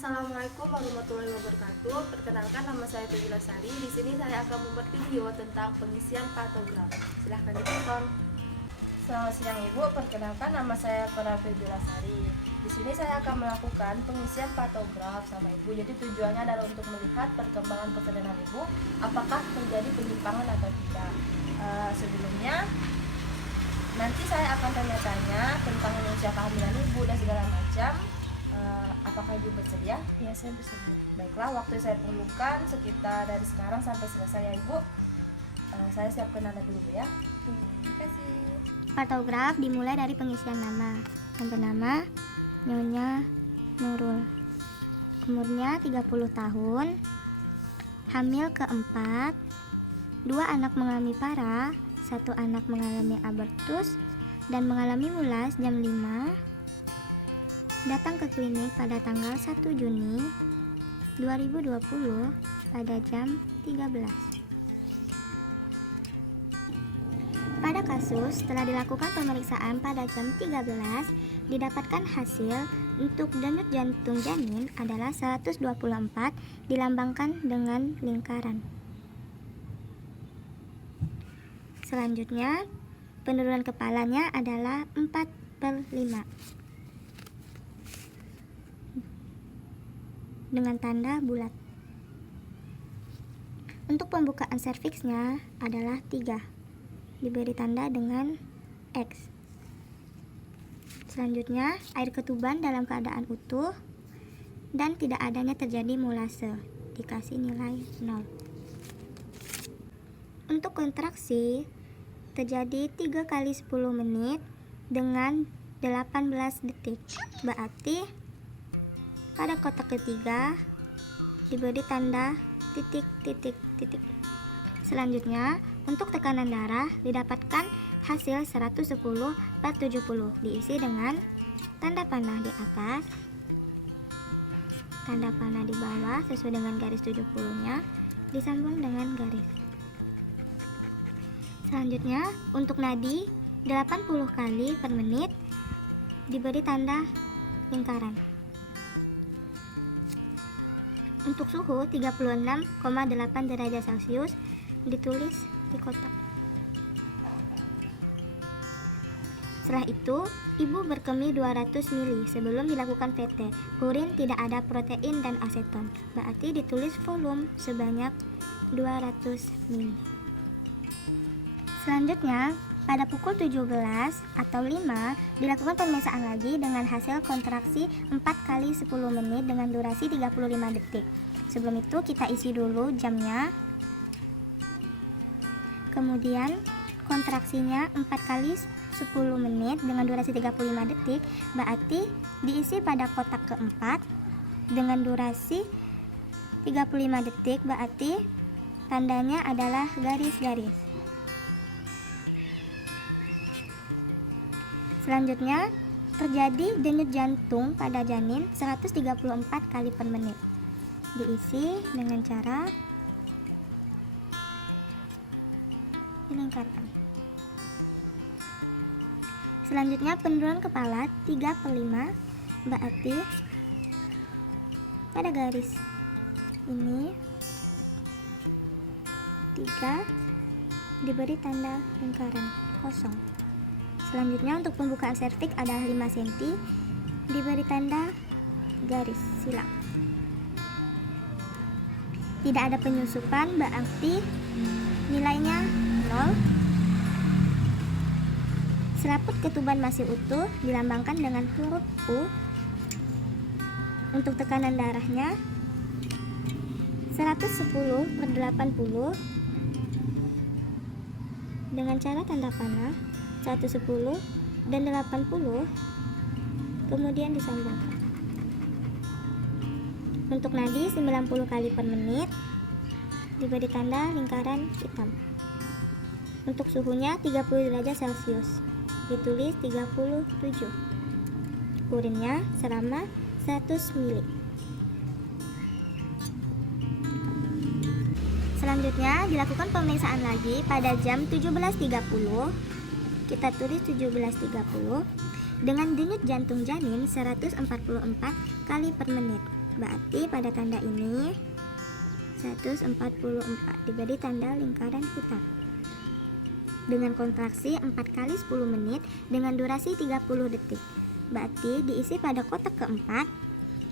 Assalamualaikum warahmatullahi wabarakatuh. Perkenalkan, nama saya Febiola Sari. Di sini saya akan membuat video tentang pengisian pantograf. Silahkan ditonton. Selamat siang Ibu. Perkenalkan, nama saya Febiola Sari. Di sini saya akan melakukan pengisian pantograf sama Ibu. Jadi tujuannya adalah untuk melihat perkembangan kesadaran Ibu, apakah terjadi penyimpangan atau tidak. Sebelumnya, nanti saya akan tanya-tanya tentang usia kehamilan Ibu dan segala macam. Apakah Ibu bersedia? Ya, saya bersedia. Baiklah, waktu saya perlukan sekitar dari sekarang sampai selesai ya Ibu. Saya siapkan nada dulu ya. Terima kasih. Pantograf dimulai dari pengisian nama. Yang bernama Nyonya Nurul. Umurnya 30 tahun. Hamil keempat. 2 anak mengalami parah, 1 anak mengalami abortus dan mengalami mulas jam 5. Datang ke klinik pada tanggal 1 Juni 2020 pada jam 13. Pada kasus telah dilakukan pemeriksaan pada jam 13, didapatkan hasil untuk denyut jantung janin adalah 124, dilambangkan dengan lingkaran. Selanjutnya, penurunan kepalanya adalah 4/5 dengan tanda bulat. Untuk pembukaan serviksnya adalah 3, diberi tanda dengan X. Selanjutnya, air ketuban dalam keadaan utuh dan tidak adanya terjadi mulase, dikasih nilai 0. Untuk kontraksi terjadi 3 kali 10 menit dengan 18 detik. Berarti pada kotak ketiga diberi tanda titik. Selanjutnya, untuk tekanan darah didapatkan hasil 110/70, diisi dengan tanda panah di atas, tanda panah di bawah sesuai dengan garis 70-nya, disambung dengan garis. Selanjutnya, untuk nadi 80 kali per menit, diberi tanda lingkaran. Untuk suhu 36,8 derajat Celcius, ditulis di kotak. Setelah itu, Ibu berkemih 200 ml sebelum dilakukan PT. Urin tidak ada protein dan aseton, berarti ditulis volume sebanyak 200 ml. Selanjutnya, pada pukul 17 atau 5 dilakukan pemeriksaan lagi dengan hasil kontraksi 4 kali 10 menit dengan durasi 35 detik. Sebelum itu kita isi dulu jamnya. Kemudian kontraksinya 4 kali 10 menit dengan durasi 35 detik, berarti diisi pada kotak keempat dengan durasi 35 detik, berarti tandanya adalah garis-garis. Selanjutnya, terjadi denyut jantung pada janin 134 kali per menit. Diisi dengan cara dilingkarkan. Selanjutnya, penurunan kepala 3/5, berarti pada garis ini 3 diberi tanda lingkaran kosong. Selanjutnya, untuk pembukaan serviks adalah 5 cm, diberi tanda garis silang. Tidak ada penyusupan, berarti nilainya 0. Selaput ketuban masih utuh, dilambangkan dengan huruf U. Untuk tekanan darahnya 110/80 dengan cara tanda panah 110 dan 80, kemudian disambungkan. Untuk nadi 90 kali per menit, diberi tanda lingkaran hitam. Untuk suhunya 30 derajat Celcius, ditulis 37. Urinnya selama 100 ml. Selanjutnya dilakukan pemeriksaan lagi pada jam 17.30. Kita tulis 17.30 dengan denyut jantung janin 144 kali per menit. Berarti pada tanda ini 144 diberi tanda lingkaran hitam. Dengan kontraksi 4 kali 10 menit dengan durasi 30 detik. Berarti diisi pada kotak keempat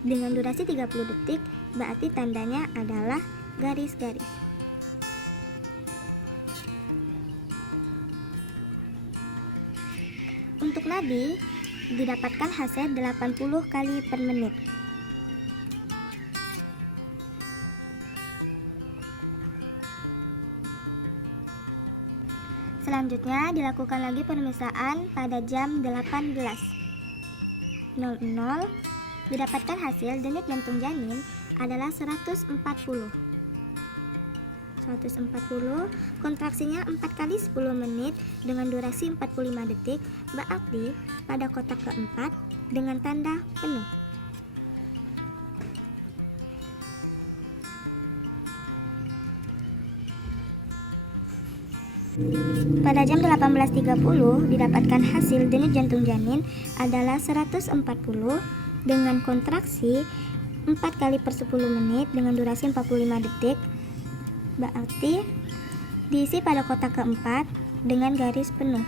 dengan durasi 30 detik, berarti tandanya adalah garis-garis. Untuk nadi didapatkan hasil 80 kali per menit. Selanjutnya dilakukan lagi pemeriksaan pada jam 18.00. Didapatkan hasil denyut jantung janin adalah 140. Kontraksinya 4 kali 10 menit dengan durasi 45 detik, berarti pada kotak keempat dengan tanda penuh. Pada jam 18.30 didapatkan hasil denyut jantung janin adalah 140 dengan kontraksi 4 kali per 10 menit dengan durasi 45 detik, berarti diisi pada kotak keempat dengan garis penuh.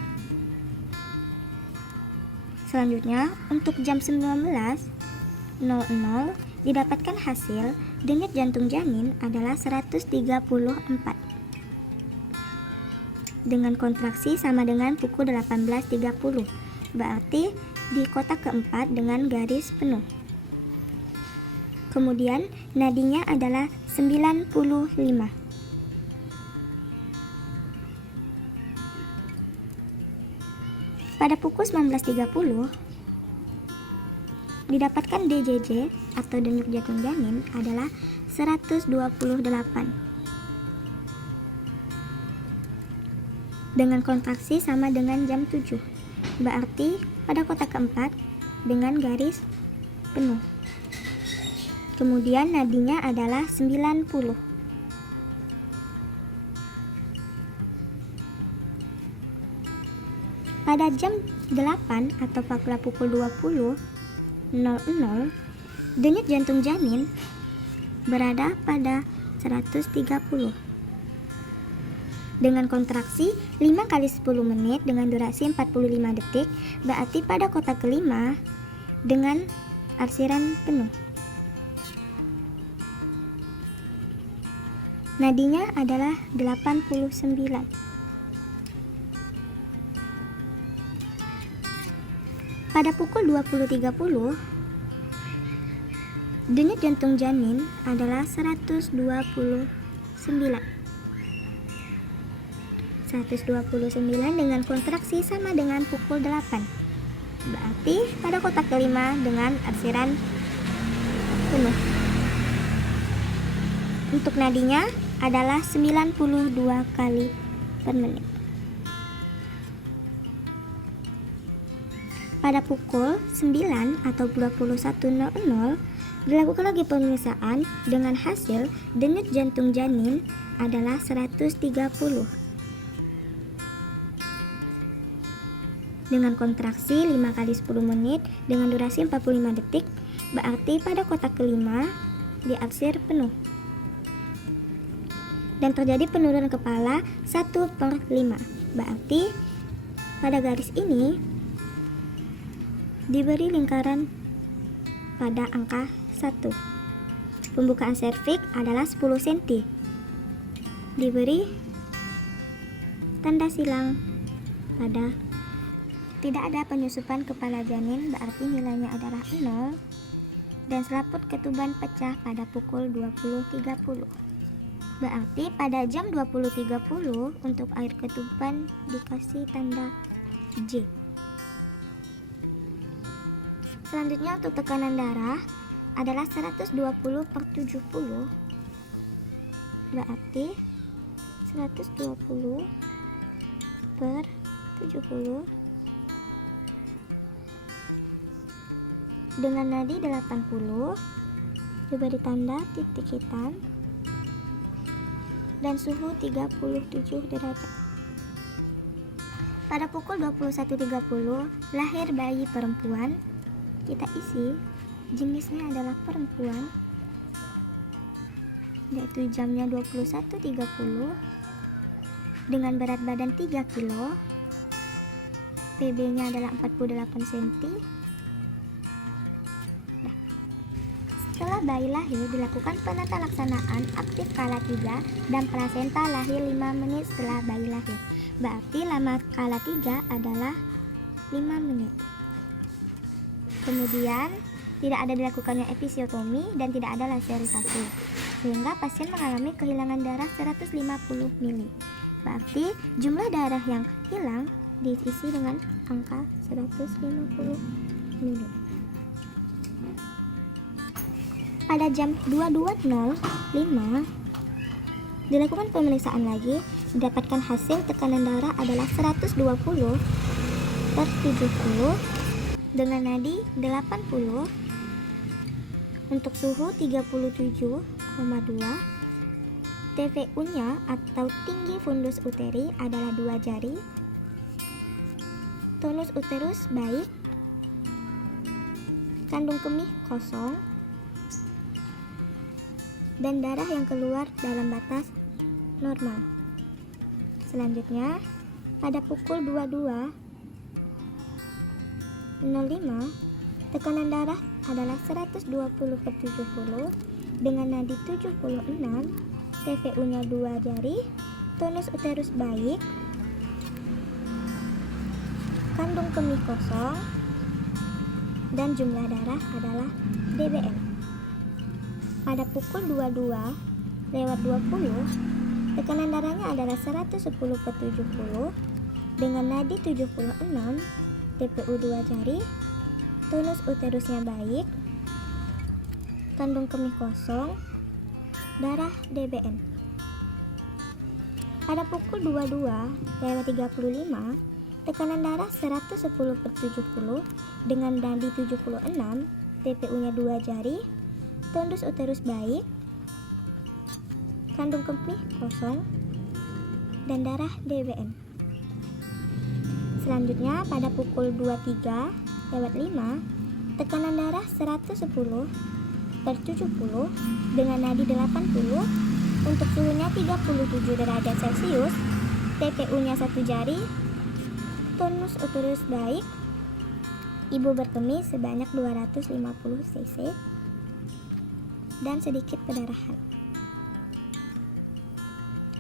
Selanjutnya untuk jam 19.00 didapatkan hasil denyut jantung janin adalah 134 dengan kontraksi sama dengan pukul 18.30, berarti di kotak keempat dengan garis penuh. Kemudian nadinya adalah 95. Pada pukul 19.30 didapatkan DJJ atau denyut jantung janin adalah 128 dengan kontraksi sama dengan jam 7, berarti pada kotak keempat dengan garis penuh. Kemudian nadinya adalah 90. Pada jam 8 atau pada pukul 20.00 denyut jantung janin berada pada 130 dengan kontraksi 5 kali 10 menit dengan durasi 45 detik, berarti pada kotak kelima dengan arsiran penuh. Nadinya adalah 89. Pada pukul 20.30 denyut jantung janin adalah 129 dengan kontraksi sama dengan pukul 8, berarti pada kotak kelima dengan arsiran penuh. Untuk nadinya adalah 92 kali per menit. Pada pukul 9 atau 21.00 dilakukan lagi pemeriksaan dengan hasil denyut jantung janin adalah 130 dengan kontraksi 5 kali 10 menit dengan durasi 45 detik, berarti pada kotak kelima diarsir penuh dan terjadi penurunan kepala 1/5, berarti pada garis ini diberi lingkaran pada angka 1. Pembukaan serviks adalah 10 cm, diberi tanda silang pada tidak ada penyusupan kepala janin, berarti nilainya adalah 0, dan selaput ketuban pecah pada pukul 20.30. Berarti pada jam 20.30 untuk air ketuban dikasih tanda J. Selanjutnya untuk tekanan darah adalah 120/70, berarti 120/70 dengan nadi 80, diberi tanda titik hitam, dan suhu 37 derajat. Pada pukul 21.30 lahir bayi perempuan, kita isi jenisnya adalah perempuan, yaitu jamnya 21.30 dengan berat badan 3 kilo, PB-nya adalah 48 cm. Setelah bayi lahir, dilakukan penata laksanaan aktif kala 3 dan plasenta lahir 5 menit setelah bayi lahir. Berarti lama kala 3 adalah 5 menit. Kemudian, tidak ada dilakukannya episiotomi dan tidak ada laserisasi, sehingga pasien mengalami kehilangan darah 150 ml. Berarti jumlah darah yang hilang diisi dengan angka 150 ml. Pada jam 22.05 dilakukan pemeriksaan lagi, didapatkan hasil tekanan darah adalah 120/70 dengan nadi 80, untuk suhu 37,2, TVU-nya atau tinggi fundus uteri adalah 2 jari, tonus uterus baik, kandung kemih kosong, dan darah yang keluar dalam batas normal. Selanjutnya, pada pukul 22.05, tekanan darah adalah 120/70 dengan nadi 76, TVU-nya 2 jari, tonus uterus baik, kandung kemih kosong, dan jumlah darah adalah DBM. Pada pukul 22.20, tekanan darahnya adalah 110/70 dengan nadi 76, TPU 2 jari, tonus uterusnya baik, kandung kemih kosong, darah DBN. Pada pukul 22.35, tekanan darah 110/70 dengan nadi 76, TPU-nya 2 jari, tonus uterus baik, kandung kemih kosong, dan darah DBN. Selanjutnya pada pukul 23.05, tekanan darah 110/70 dengan nadi 80, untuk suhunya 37 derajat Celcius, TPU-nya 1 jari, tonus uterus baik, ibu berkemih sebanyak 250 cc, dan sedikit perdarahan.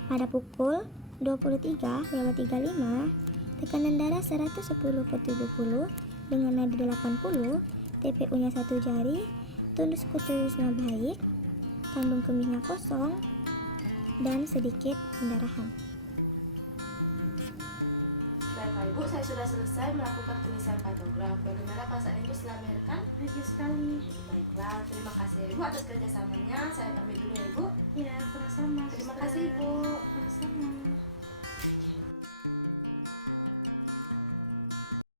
Pada pukul 23.35, tekanan darah 110/70 dengan nadi 80, TPU-nya 1 jari, tonus uterusnya baik, kandung kemihnya kosong, dan sedikit pendarahan. Bapak Ibu, saya sudah selesai melakukan pengisian patograf. Bagaimana perasaan Ibu setelah melahirkan? Baik sekali. Baiklah, terima kasih Ibu atas kerjasamanya. Saya pamit dulu ya Ibu. Ya, sama-sama. Terima kasih Ibu.